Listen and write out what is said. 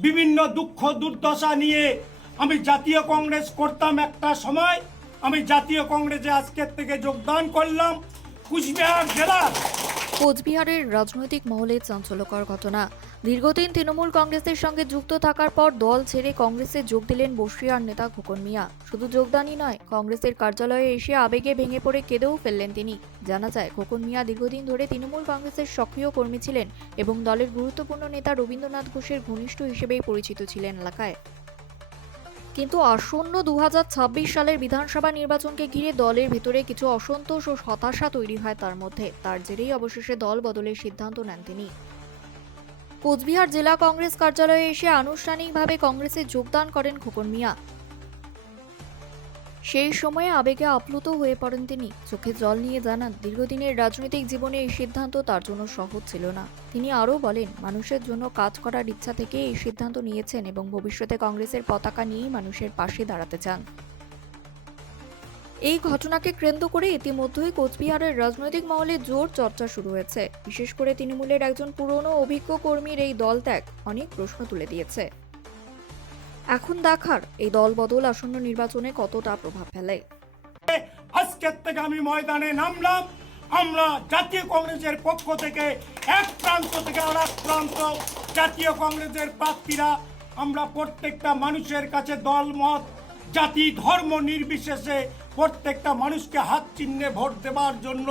বিভিন্ন দুঃখ দুর্দশা নিয়ে আমি জাতীয় কংগ্রেস করতাম একটা সময়। আমি জাতীয় কংগ্রেসে আজকের থেকে যোগদান করলাম। কুচবিহার জেলার কোচবিহারের রাজনৈতিক মহলে চাঞ্চল্যকর ঘটনা। দীর্ঘদিন তৃণমূল কংগ্রেসের সঙ্গে যুক্ত থাকার পর দল ছেড়ে কংগ্রেসে যোগ দিলেন বসিরহাট নেতা খোকন মিয়া। শুধু যোগদানই নয়, কংগ্রেসের কার্যালয়ে এসে আবেগে ভেঙে পড়ে কেঁদেও ফেললেন তিনি। জানা যায়, খোকন মিয়া দীর্ঘদিন ধরে তৃণমূল কংগ্রেসের সক্রিয় কর্মী ছিলেন এবং দলের গুরুত্বপূর্ণ নেতা রবীন্দ্রনাথ ঘোষের ঘনিষ্ঠ হিসেবেই পরিচিত ছিলেন এলাকায়। কিন্তু আসন্ন 2026 সালের বিধানসভা নির্বাচনকে ঘিরে দলের ভেতরে কিছু অসন্তোষ ও হতাশা তৈরি হয় তার মধ্যে। তার জেরেই অবশেষে দল বদলের সিদ্ধান্ত নেন তিনি। কোচবিহার জেলা কংগ্রেস কার্যালয়ে এসে আনুষ্ঠানিকভাবে কংগ্রেসে যোগদান করেন খোকন মিয়া। সেই সময়ে আবেগে আপ্লুত হয়ে পড়েন তিনি। চোখে জল নিয়ে জানান, দীর্ঘদিনের রাজনৈতিক জীবনে এই সিদ্ধান্ত তার জন্য সহজ ছিল না। তিনি আরও বলেন, মানুষের জন্য কাজ করার ইচ্ছা থেকে এই সিদ্ধান্ত নিয়েছেন এবং ভবিষ্যতে কংগ্রেসের পতাকা নিয়েই মানুষের পাশে দাঁড়াতে চান। এই ঘটনাকে কেন্দ্র করে ইতিমধ্যেই কোচবিহারের রাজনৈতিক মহলে জোর চর্চা শুরু হয়েছে। বিশেষ করে তৃণমূলের একজন পুরনো অভিজ্ঞ কর্মীর এই দল ত্যাগ অনেক প্রশ্ন তুলে দিয়েছে। এখন দেখার এই দল বদল আসন্ন নির্বাচনে কতটা প্রভাব ফেলে। আজকের থেকে আমি ময়দানে নামলাম। আমরা জাতীয় কংগ্রেসের পক্ষ থেকে এক প্রান্ত থেকে আর এক প্রান্ত জাতীয় কংগ্রেসের প্রার্থীরা আমরা প্রত্যেকটা মানুষের কাছে দল মত জাতি ধর্ম নির্বিশেষে প্রত্যেকটা মানুষকে হাত চিহ্নে ভোট দেওয়ার জন্য